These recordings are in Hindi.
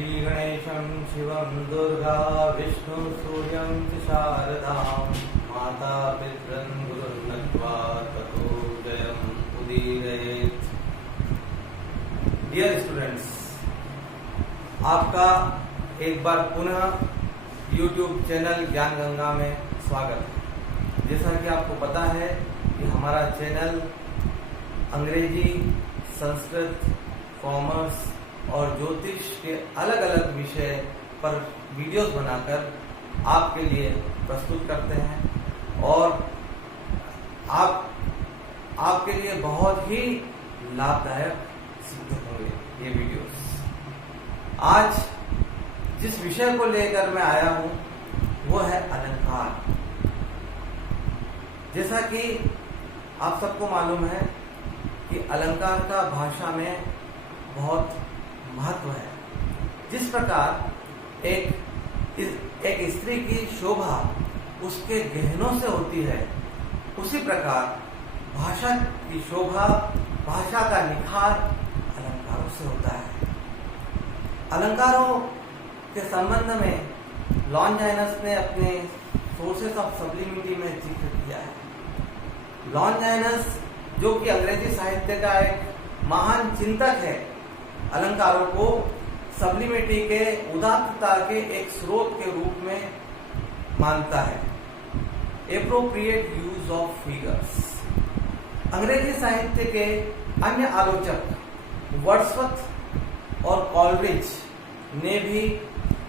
श्री गणेशं शिवं दुर्गा विष्णु सूर्यं च शारदां माता पितरं गुरुन् नत्वा ततो जयम् उदीरयेत्। डियर स्टूडेंट्स, आपका एक बार पुनः YouTube चैनल ज्ञान गंगा में स्वागत है। जैसा कि आपको पता है कि हमारा चैनल अंग्रेजी, संस्कृत, कॉमर्स और ज्योतिष के अलग अलग विषय पर वीडियोस बनाकर आपके लिए प्रस्तुत करते हैं और आपके लिए बहुत ही लाभदायक सिद्ध होंगे ये वीडियोस। आज जिस विषय को लेकर मैं आया हूं वो है अलंकार। जैसा कि आप सबको मालूम है कि अलंकार का भाषा में बहुत महत्व है। जिस प्रकार एक स्त्री की शोभा उसके गहनों से होती है, उसी प्रकार भाषा की शोभा, भाषा का निखार अलंकारों से होता है। अलंकारों के संबंध में लॉन्जाइनस ने अपने सोर्सेस ऑफ सब्लिमिटी में जिक्र किया है। लॉन्जाइनस, जो कि अंग्रेजी साहित्य का एक महान चिंतक है, अलंकारों को सब्लिमिटी के उदात्तता के एक स्रोत के रूप में मानता है। Appropriate use of figures. अंग्रेजी साहित्य के अन्य आलोचक वर्ड्सवर्थ और कॉलरिज ने भी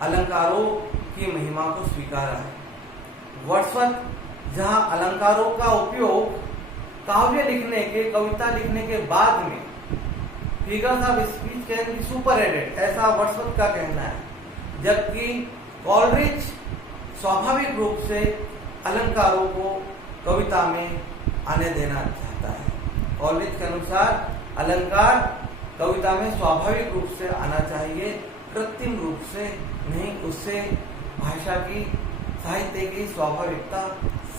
अलंकारों की महिमा को स्वीकारा है। वर्ड्सवर्थ जहां अलंकारों का उपयोग काव्य लिखने के, कविता लिखने के बाद में figures of speech can be super added, ऐसा वर्ड्सवर्थ का कहना है। जबकि कॉलरिज स्वाभाविक रूप से अलंकारों को कविता में आने देना चाहता है। कॉलरिज के अनुसार अलंकार कविता में स्वाभाविक रूप से आना चाहिए, कृत्रिम रूप से नहीं। उससे भाषा की, साहित्य की स्वाभाविकता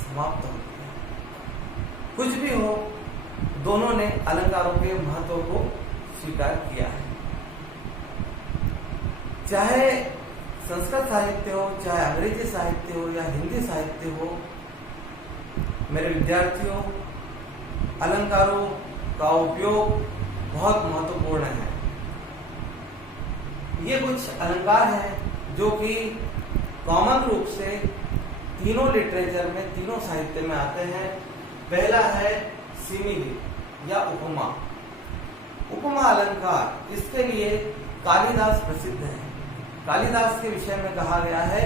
समाप्त होती है। कुछ भी हो, दोनों ने अलंकारों के महत्व को स्वीकार किया है। चाहे संस्कृत साहित्य हो, चाहे अंग्रेजी साहित्य हो या हिंदी साहित्य हो, मेरे विद्यार्थियों, अलंकारों का उपयोग बहुत महत्वपूर्ण है। ये कुछ अलंकार हैं जो कि कॉमन रूप से तीनों लिटरेचर में, तीनों साहित्य में आते हैं। पहला है सिमिली या उपमा। उपमा अलंकार, इसके लिए कालिदास प्रसिद्ध है। कालिदास के विषय में कहा गया है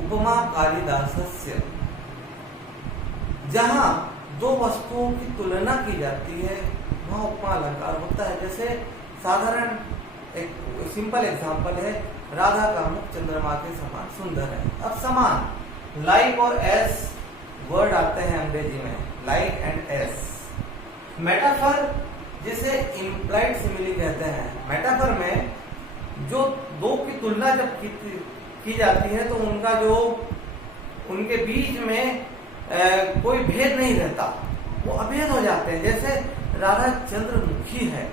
उपमा कालिदासस्य। जहां दो वस्तुओं की तुलना की जाती है वहां उपमा अलंकार होता है। जैसे साधारण एक सिंपल एग्जांपल है, राधा का मुख चंद्रमा के समान सुंदर है। अब समान, लाइक और एस वर्ड आते हैं अंग्रेजी में, लाइक एंड एस। मेटाफर, जिसे इम्प्लाइड सिमिली कहते हैं। मेटाफर में जो दो की तुलना जब की जाती है तो उनके बीच में कोई भेद नहीं रहता, वो अभेद हो जाते हैं। जैसे राधा चंद्रमुखी है,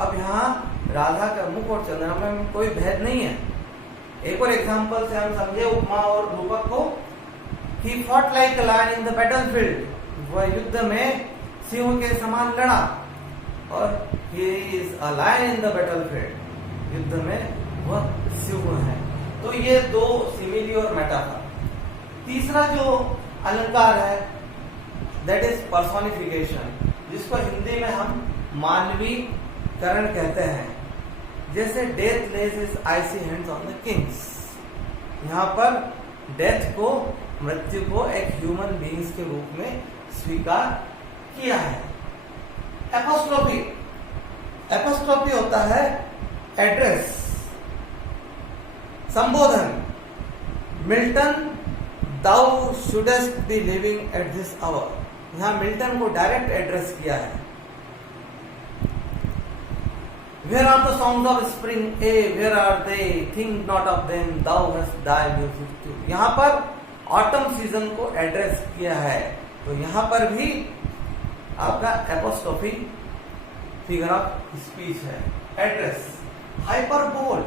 अब यहाँ राधा का मुख और चंद्रमा में कोई भेद नहीं है। एक और एग्जांपल से हम समझे उपमा और रूपक को। He fought like a lion in the battlefield. वह युद्ध में सिंह के समान लड़ा और he is a lion in the battlefield. युद्ध में वह सिंह है। तो ये दो सिमिली और मेटाफर। तीसरा जो अलंकार है that is personification, जिसको हिंदी में हम मानवीकरण कहते हैं। जैसे death lays his icy hands on the kings. यहाँ पर डेथ को, मृत्यु को एक ह्यूमन बीइंग्स के रूप में स्वीकार किया है। एपोस्ट्रोफी, एपोस्ट्रोफी होता है एड्रेस, संबोधन। Milton, thou shouldst be living at this hour. यहां मिल्टन को डायरेक्ट एड्रेस किया है। Where are the songs of spring? Where are they? Think not of them. Thou hast thy music too. यहाँ पर ऑटम सीजन को एड्रेस किया है। तो यहाँ पर भी आपका एपोस्ट्रोफी फिगर ऑफ स्पीच है, एड्रेस। हाइपरबोल,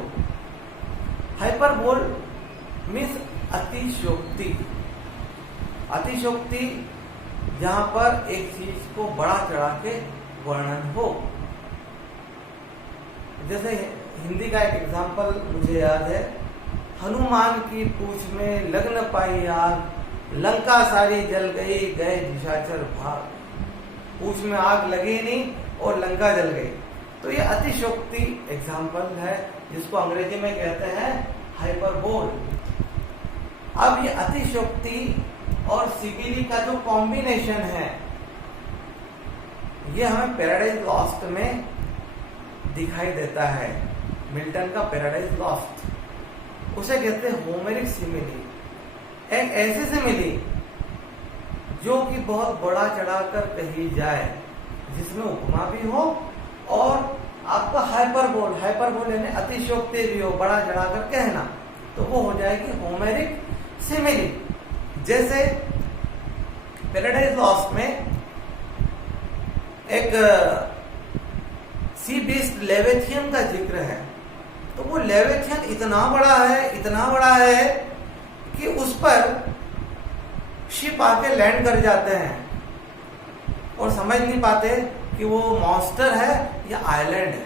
हाइपरबोल मीन्स अतिशयोक्ति। अतिशयोक्ति जहां पर एक चीज को बड़ा चढ़ा के वर्णन हो। जैसे हिंदी का एक एग्जाम्पल मुझे याद है, हनुमान की पूंछ में लग्न पाई आग, लंका सारी जल गई, गए निशाचर भाग। पूंछ में आग लगी नहीं और लंका जल गई। तो ये अतिशयोक्ति एग्जाम्पल है, जिसको अंग्रेजी में कहते हैं हाइपरबोल। अब ये अतिशयोक्ति और सिमिली का जो कॉम्बिनेशन है, ये हमें पैराडाइज लॉस्ट में दिखाई देता है। मिल्टन का पैराडाइज लॉस्ट, उसे कहते हैं होमेरिक सिमिली। एक ऐसी सिमिली जो कि बहुत बड़ा चढ़ाकर कही जाए, जिसमें उपमा भी हो और आपका हाइपरबोल, हाइपरबोल यानी अतिशयोक्ति भी हो, बड़ा चढ़ाकर कहना, तो वो हो जाएगी होमेरिक सिमिली। जैसे पैराडाइज लॉस्ट में एक सी बीस्ट लेविथियन का जिक्र है। तो वो लेविथियन इतना बड़ा है कि उस पर शिप आके लैंड कर जाते हैं और समझ नहीं पाते कि वो मॉन्स्टर है या आइलैंड है,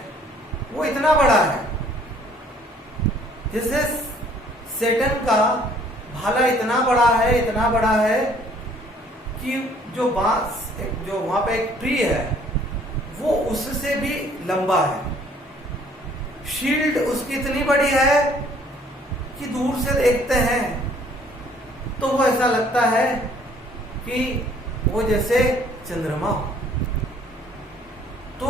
वो इतना बड़ा है। जैसे सेटन का भाला इतना बड़ा है कि जो बांस, जो वहां पे एक ट्री है, वो उससे भी लंबा है। शील्ड उसकी इतनी बड़ी है कि दूर से देखते हैं तो वो ऐसा लगता है कि वो जैसे चंद्रमा हो। तो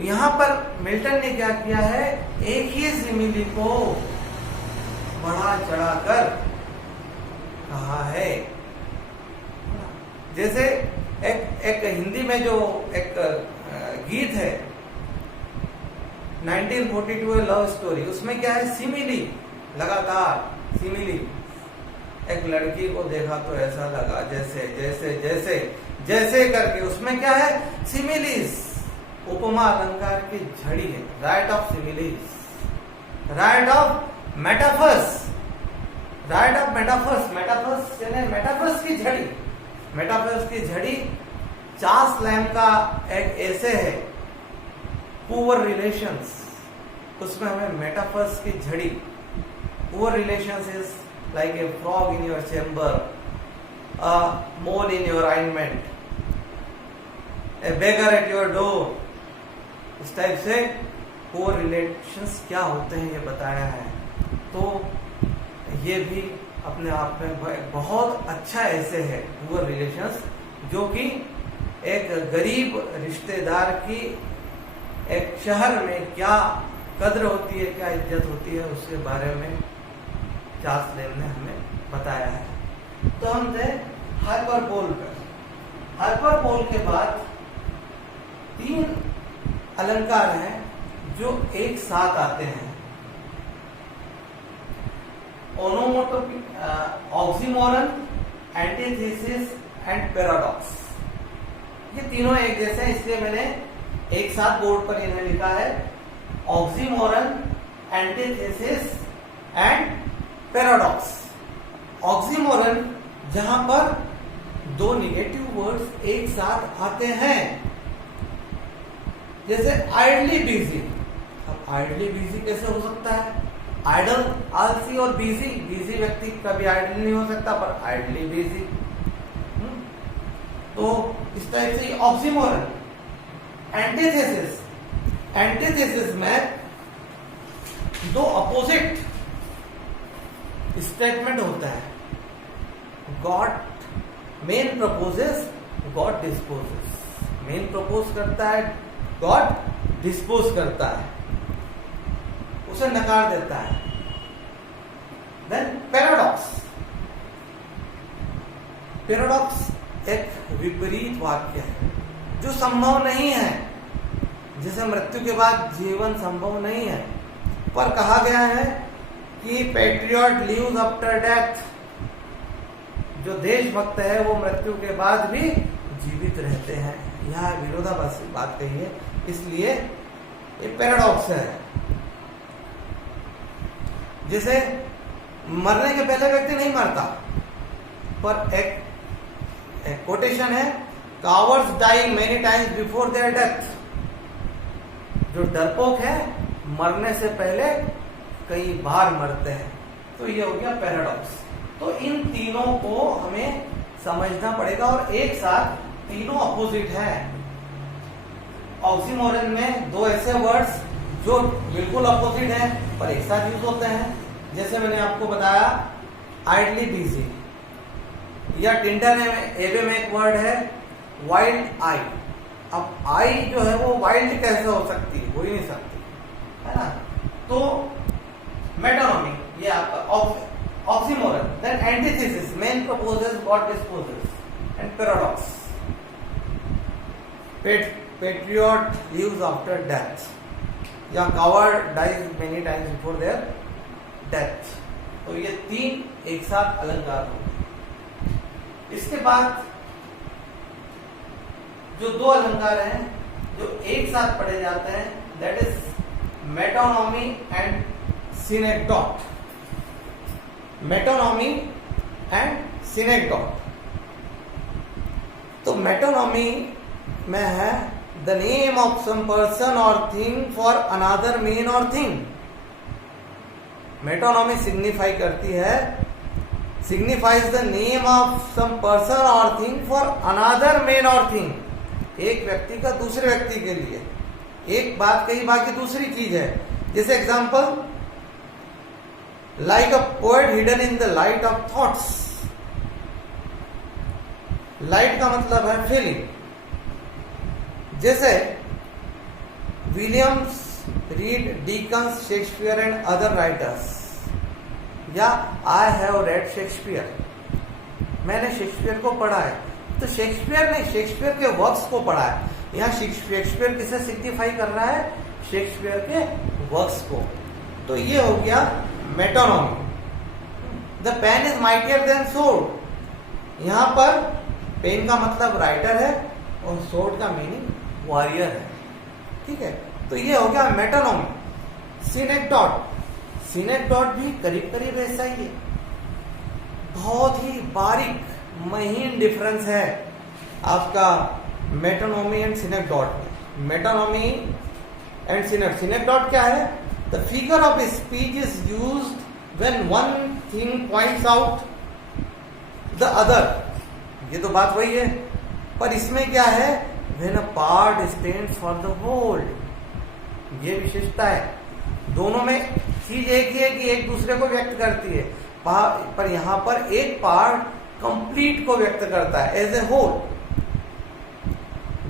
यहां पर मिल्टन ने क्या किया है, एक ही सिमिली को बढ़ा चढ़ाकर कहा है। जैसे एक हिंदी में जो एक गीत है 1942 लव स्टोरी, उसमें क्या है, सिमिली, लगातार सिमिली। एक लड़की को देखा तो ऐसा लगा जैसे जैसे जैसे जैसे करके, उसमें क्या है, सिमिलीज, उपमा अलंकार की झड़ी है। Right of similes, right of metaphors, right of metaphors, metaphors यानी मेटाफर्स की झड़ी। मेटाफर्स की झड़ी चार्ल्स लैम का एक ऐसे है, पुअर रिलेशंस, उसमें हमें मेटाफर्स की झड़ी। Poor relations is like a frog in your chamber, a mole in your ointment, a beggar at your door। इस टाइप से poor relations क्या होते हैं ये बताया है। तो ये भी अपने आप में बहुत अच्छा ऐसे है poor relations, जो कि एक गरीब रिश्तेदार की एक शहर में क्या कद्र होती है, क्या इज्जत होती है, उसके बारे में चार्ल्स लैम ने हमें बताया है। तो हम थे हाइपरबोल पर। हाइपरबोल के बाद 3 अलंकार हैं जो एक साथ आते हैं, ओनोमोटोपी, ऑक्सीमोरन, एंटीथेसिस एंड पैराडॉक्स। ये तीनों एक जैसे हैं, इसलिए मैंने एक साथ बोर्ड पर इन्हें लिखा है, oxymoron, antithesis and paradox. Oxymoron जहां पर 2 निगेटिव वर्ड्स एक साथ आते हैं, जैसे आइडली बिजी। अब आइडली बिजी कैसे हो सकता है, आइडल, आलसी और बिजी। बिजी व्यक्ति कभी आइडल नहीं हो सकता, पर आइडली बिजी। तो इस टाइप से ऑक्सीमोरन। एंटीथेसिस, एंटीथेसिस में 2 अपोजिट स्टेटमेंट होता है। God main proposes, God dispossess. Main propose करता है, गॉड डिस्पोज करता है, उसे नकार देता है। Then paradox. पैराडॉक्स एक विपरीत वाक्य है जो संभव नहीं है, जैसे मृत्यु के बाद जीवन संभव नहीं है, पर कहा गया है कि पैट्रियट लिव्स आफ्टर डेथ। जो देशभक्त है वो मृत्यु के बाद भी जीवित रहते हैं। यहाँ विरोधाभासी बात कही है, इसलिए ये पैराडॉक्स है। जैसे मरने के पहले व्यक्ति नहीं मरता, पर एक कोटेशन है, cowards dying many times before their death. जो डरपोक है मरने से पहले कई बार मरते हैं। तो ये हो गया पैराडॉक्स। तो इन तीनों को हमें समझना पड़ेगा और एक साथ तीनों अपोजिट है। ऑक्सीमोरन में दो ऐसे वर्ड्स जो बिल्कुल अपोजिट हैं पर एक साथ यूज होते हैं, जैसे मैंने आपको बताया आइडली बिजी, या टिंडर में एबे में एक वर्ड है वाइल्ड आई। अब आई जो है वो वाइल्ड कैसे हो सकती है, हो ही नहीं सकती, है ना। तो मेटोनॉमी ये आपका oxymoron. Then antithesis, man proposes God disposes, and paradox, patriot lives after death, या coward dies many times before their death. तो ये तीन एक साथ अलंकार होंगे। इसके बाद जो दो अलंकार हैं जो एक साथ पढ़े जाते हैं, that is metonymy and synecdoche. Metonymy and synecdoche. तो मेटोनॉमी में है the name of some person और थिंग फॉर अनदर मेन और थिंग। मेटोनॉमी सिग्निफाई करती है, signifies the name of some person और थिंग फॉर अनदर मेन और थिंग। एक व्यक्ति का दूसरे व्यक्ति के लिए, एक बात कही बाकी दूसरी चीज है। जैसे example, like a poet hidden in the light of thoughts. Light का मतलब है फीलिंग। जैसे Williams read Dickens, Shakespeare and other writers, या आई हैव रेड शेक्सपियर, मैंने शेक्सपियर को पढ़ा है। तो शेक्सपियर नहीं, शेक्सपियर के वर्क्स को पढ़ा है। यहाँ शेक्सपियर किसे सिग्निफाई कर रहा है, शेक्सपियर के वर्क्स को। तो ये हो गया metonymy. The pen is mightier than sword. यहाँ पर पेन का मतलब राइटर है और सोर्ड का मीनिंग वॉरियर है, ठीक है। तो ये हो गया मेटोनॉमी। सिनेक्डॉट, सिनेक्डॉट भी करीब करीब ऐसा ही है, बहुत ही बारीक महीन डिफरेंस है आपका मेटोनॉमी एंड सिनेक्डॉट में। मेटोनॉमी एंड सिनेक्डॉट क्या है, the figure of speech is used when one thing points out the other. ये तो बात वही है, पर इसमें क्या है, when a part stands for the whole. ये विशेषता है। दोनों में चीज एक ही है कि एक दूसरे को व्यक्त करती है, पर यहां पर एक पार्ट कंप्लीट को व्यक्त करता है एज ए होल।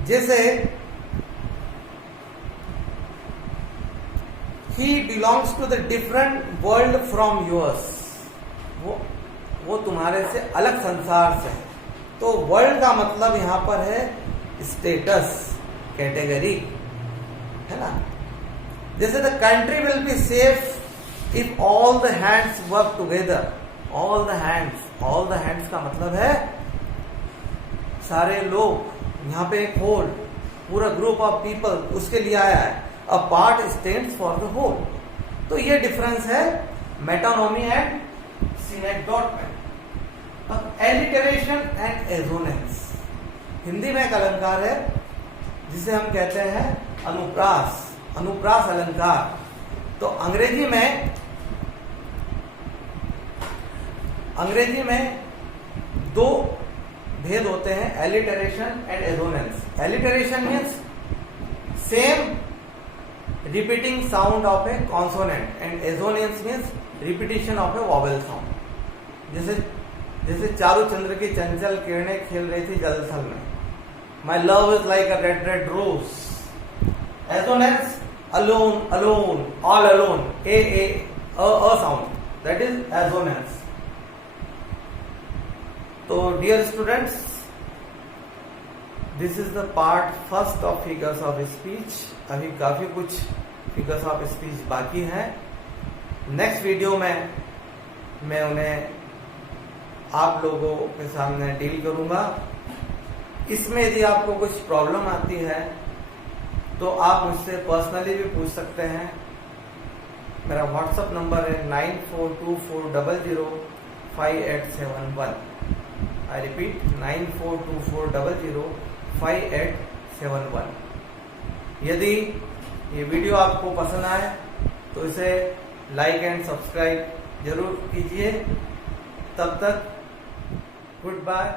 जैसे he belongs to the different world from yours, वो तुम्हारे से अलग संसार से है। तो वर्ल्ड का मतलब यहां पर है स्टेटस, कैटेगरी, है ना। जैसे the country will be safe if all the hands work together. All the hands का मतलब है सारे लोग, यहाँ पे एक होल, पूरा ग्रुप ऑफ पीपल उसके लिए आया है। A part stands for the whole. तो ये डिफरेंस है मेटोनॉमी एंड सिनेक्डॉट में। अब एलिटरेशन एंड एजोनेंस, हिंदी में एक अलंकार है जिसे हम कहते हैं अनुप्रास, अनुप्रास अलंकार। तो अंग्रेजी में दो भेद होते हैं, alliteration and assonance. Alliteration means same repeating sound of A consonant and assonance means repetition of A vowel sound. जैसे चारू चंद्र की चंचल किरणें खेल रही थी जलथल में, my love is like a red red rose. Assonance alone, alone, all alone, a sound, that is assonance. तो dear students, this is the part first of figures of speech. अभी काफी कुछ फिगर्स ऑफ स्पीच बाकी हैं। नेक्स्ट वीडियो में मैं उन्हें आप लोगों के सामने डील करूंगा। इसमें यदि आपको कुछ प्रॉब्लम आती है तो आप मुझसे पर्सनली भी पूछ सकते हैं। मेरा व्हाट्सअप नंबर है 9424005871। I repeat 9424005871। यदि ये वीडियो आपको पसंद आए तो इसे लाइक एंड सब्सक्राइब जरूर कीजिए। तब तक गुड बाय।